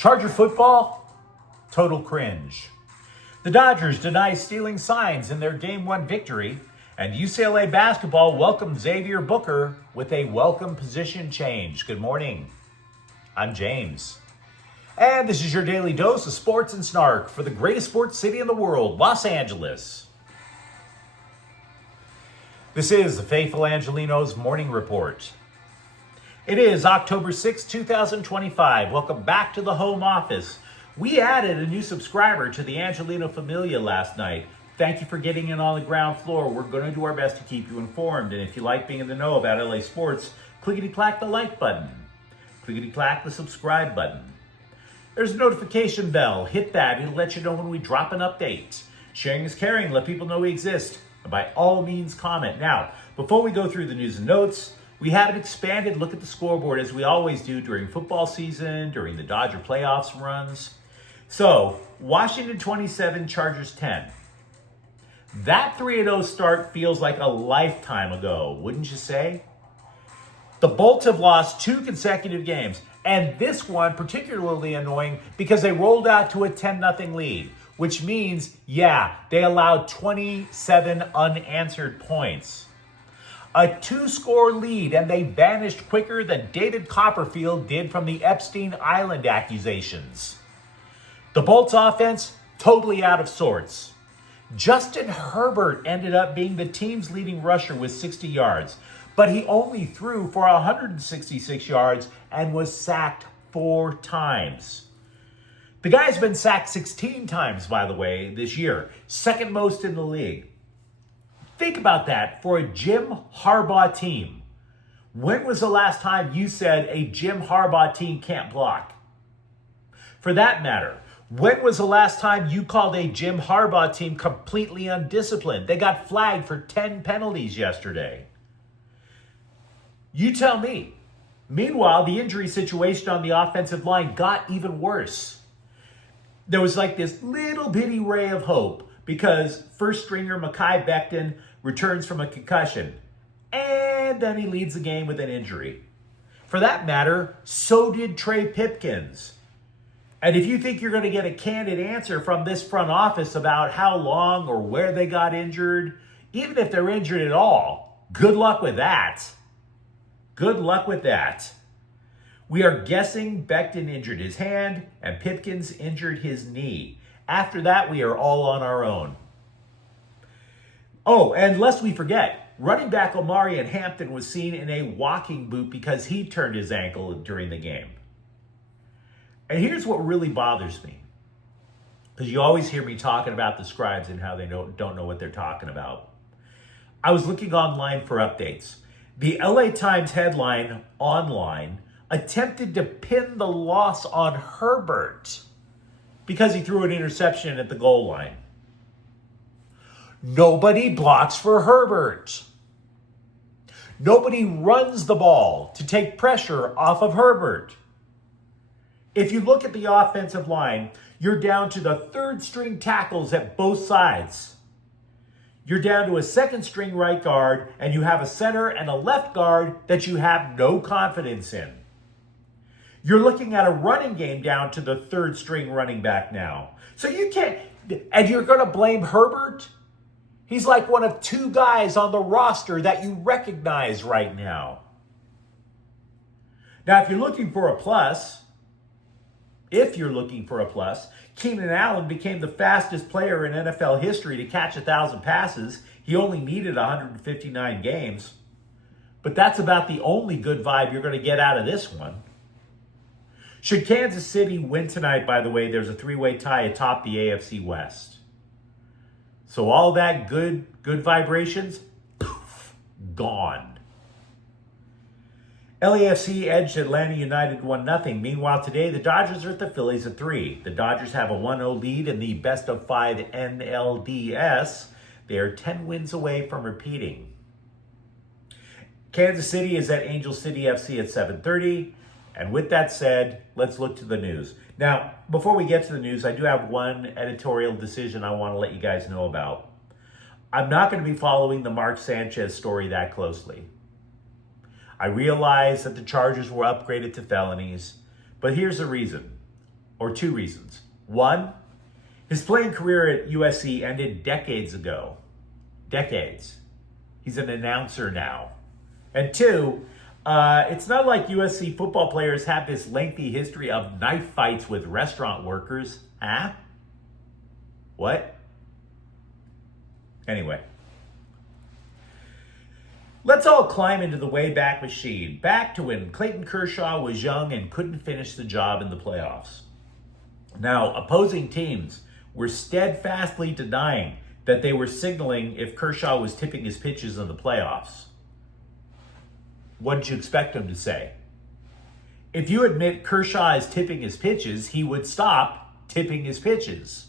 Charger football, total cringe. The Dodgers deny stealing signs in their Game 1 victory, and UCLA basketball welcomed Xavier Booker with a welcome position change. Good morning. I'm James. And this is your daily dose of sports and snark for the greatest sports city in the world, Los Angeles. This is the Faithful Angelenos Morning Report. It is October 6, 2025. Welcome back to the home office. We added a new subscriber to the Angeleno Familia last night. Thank you for getting in on the ground floor. We're going to do our best to keep you informed. And if you like being in the know about LA sports, clickety-clack the like button. Clickety-clack the subscribe button. There's a notification bell. Hit that. It'll let you know when we drop an update. Sharing is caring. Let people know we exist. And by all means, comment. Now, before we go through the news and notes, we had an expanded look at the scoreboard as we always do during football season, during the Dodger playoffs runs. So, Washington 27, Chargers 10. That 3-0 start feels like a lifetime ago, wouldn't you say? The Bolts have lost 2 consecutive games, and this one particularly annoying because they rolled out to a 10-0 lead, which means, they allowed 27 unanswered points. A 2-score lead, and they vanished quicker than David Copperfield did from the Epstein Island accusations. The Bolts offense, totally out of sorts. Justin Herbert ended up being the team's leading rusher with 60 yards, but he only threw for 166 yards and was sacked 4 times. The guy's been sacked 16 times, by the way, this year, second most in the league. Think about that for a Jim Harbaugh team. When was the last time you said a Jim Harbaugh team can't block? For that matter, when was the last time you called a Jim Harbaugh team completely undisciplined? They got flagged for 10 penalties yesterday. You tell me. Meanwhile, the injury situation on the offensive line got even worse. There was like this little bitty ray of hope because first stringer Mekhi Becton returns from a concussion, and then he leads the game with an injury. For that matter, so did Trey Pipkins. And if you think you're going to get a candid answer from this front office about how long or where they got injured, even if they're injured at all, good luck with that. Good luck with that. We are guessing Becton injured his hand and Pipkins injured his knee. After that, we are all on our own. Oh, and lest we forget, running back Omarion Hampton was seen in a walking boot because he turned his ankle during the game. And here's what really bothers me. Because you always hear me talking about the scribes and how they don't know what they're talking about. I was looking online for updates. The LA Times headline online attempted to pin the loss on Herbert because he threw an interception at the goal line. Nobody blocks for Herbert. Nobody runs the ball to take pressure off of Herbert. If you look at the offensive line, you're down to the third string tackles at both sides. You're down to a second string right guard, and you have a center and a left guard that you have no confidence in. You're looking at a running game down to the third string running back now. So you can't, and you're going to blame Herbert? He's like one of 2 guys on the roster that you recognize right now. Now, if you're looking for a plus, Keenan Allen became the fastest player in NFL history to catch 1,000 passes. He only needed 159 games. But that's about the only good vibe you're going to get out of this one. Should Kansas City win tonight, by the way, there's a 3-way tie atop the AFC West. So all that good vibrations, poof, gone. LAFC edged Atlanta United 1-0. Meanwhile, today, the Dodgers are at the Phillies at 3. The Dodgers have a 1-0 lead in the best of 5 NLDS. They are 10 wins away from repeating. Kansas City is at Angel City FC at 7:30. And with that said, let's look to the news. Now, before we get to the news, I do have one editorial decision I want to let you guys know about. I'm not going to be following the Mark Sanchez story that closely. I realize that the charges were upgraded to felonies, but here's the reason. or two reasons. One, his playing career at USC ended decades ago. Decades. He's an announcer now. And two, it's not like USC football players have this lengthy history of knife fights with restaurant workers. Huh? What? Anyway. Let's all climb into the Wayback Machine, back to when Clayton Kershaw was young and couldn't finish the job in the playoffs. Now, opposing teams were steadfastly denying that they were signaling if Kershaw was tipping his pitches in the playoffs. What did you expect them to say? If you admit Kershaw is tipping his pitches, he would stop tipping his pitches.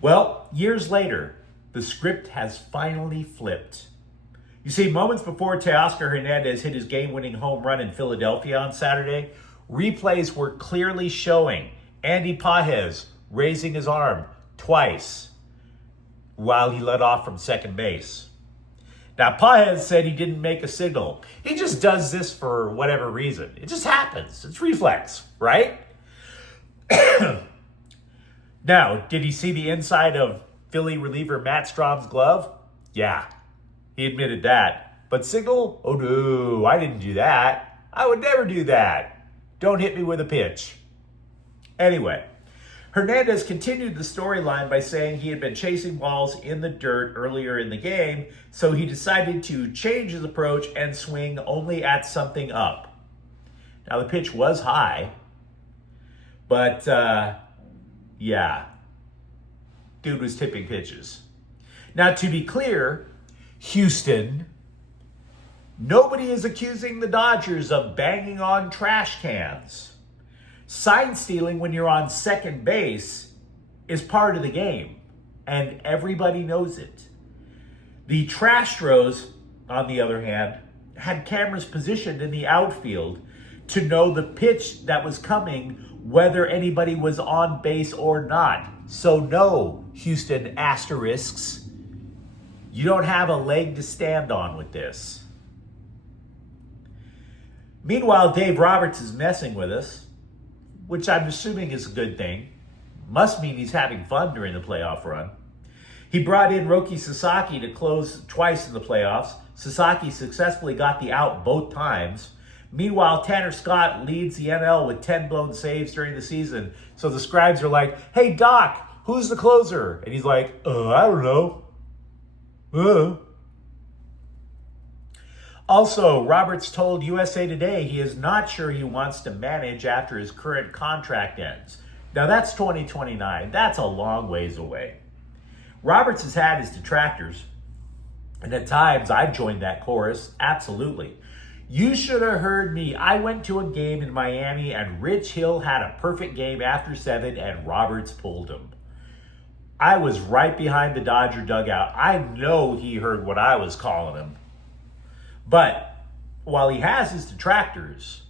Well, years later, the script has finally flipped. You see, moments before Teoscar Hernandez hit his game-winning home run in Philadelphia on Saturday, replays were clearly showing Andy Pages raising his arm twice while he led off from second base. Now, Pages said he didn't make a signal. He just does this for whatever reason. It just happens. It's reflex, right? Now, did he see the inside of Philly reliever Matt Strom's glove? Yeah, he admitted that. But signal? Oh no, I didn't do that. I would never do that. Don't hit me with a pitch. Anyway, Hernandez continued the storyline by saying he had been chasing balls in the dirt earlier in the game, so he decided to change his approach and swing only at something up. Now, the pitch was high, but yeah, dude was tipping pitches. Now, to be clear, Houston, nobody is accusing the Dodgers of banging on trash cans. Sign stealing when you're on second base is part of the game, and everybody knows it. The Trastros, on the other hand, had cameras positioned in the outfield to know the pitch that was coming, whether anybody was on base or not. So no, Houston asterisks, you don't have a leg to stand on with this. Meanwhile, Dave Roberts is messing with us, which I'm assuming is a good thing. Must mean he's having fun during the playoff run. He brought in Roki Sasaki to close twice in the playoffs. Sasaki successfully got the out both times. Meanwhile, Tanner Scott leads the NL with 10 blown saves during the season. So the scribes are like, hey, Doc, who's the closer? And he's like, I don't know. Also, Roberts told USA Today he is not sure he wants to manage after his current contract ends. Now, that's 2029. That's a long ways away. Roberts has had his detractors, and at times I've joined that chorus, absolutely. You should have heard me. I went to a game in Miami, and Rich Hill had a perfect game after 7, and Roberts pulled him. I was right behind the Dodger dugout. I know he heard what I was calling him. But while he has his detractors,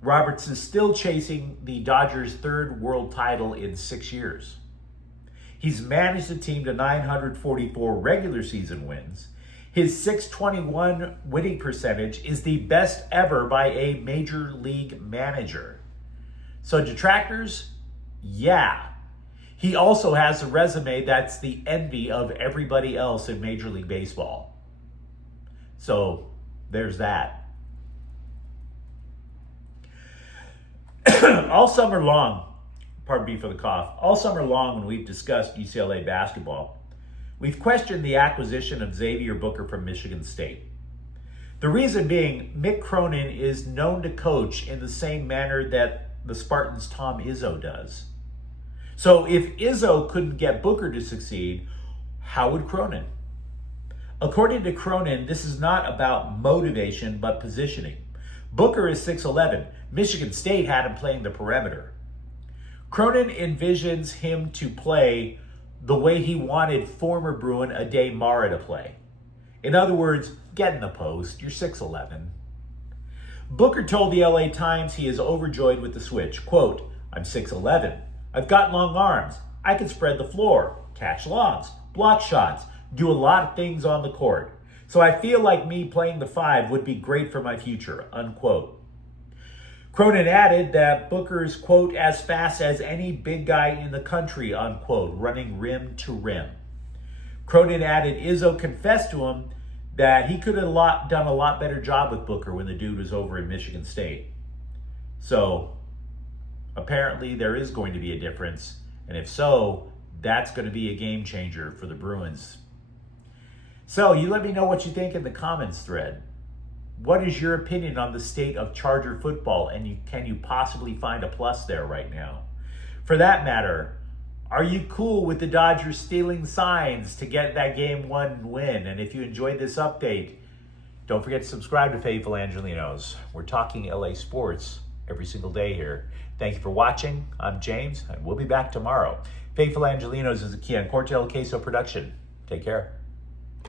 Roberts is still chasing the Dodgers' third world title in 6 years. He's managed the team to 944 regular season wins. His .621 winning percentage is the best ever by a major league manager. So detractors, yeah. He also has a resume that's the envy of everybody else in Major League Baseball. So there's that. All summer long, pardon me for the cough, all summer long when we've discussed UCLA basketball, we've questioned the acquisition of Xavier Booker from Michigan State. The reason being, Mick Cronin is known to coach in the same manner that the Spartans' Tom Izzo does. So if Izzo couldn't get Booker to succeed, how would Cronin? According to Cronin, this is not about motivation, but positioning. Booker is 6'11". Michigan State had him playing the perimeter. Cronin envisions him to play the way he wanted former Bruin Ade Mara to play. In other words, get in the post. You're 6'11". Booker told the LA Times he is overjoyed with the switch. Quote, I'm 6'11". I've got long arms. I can spread the floor, catch longs, block shots, do a lot of things on the court. So I feel like me playing the 5 would be great for my future, unquote. Cronin added that Booker's, quote, as fast as any big guy in the country, unquote, running rim to rim. Cronin added Izzo confessed to him that he could have done a lot better job with Booker when the dude was over in Michigan State. So apparently there is going to be a difference. And if so, that's going to be a game changer for the Bruins. So you let me know what you think in the comments thread. What is your opinion on the state of Charger football, and can you possibly find a plus there right now? For that matter, are you cool with the Dodgers stealing signs to get that Game 1 win? And if you enjoyed this update, don't forget to subscribe to Faithful Angelenos. We're talking LA sports every single day here. Thank you for watching. I'm James, and we'll be back tomorrow. Faithful Angelenos is a Kian Cortel Queso production. Take care.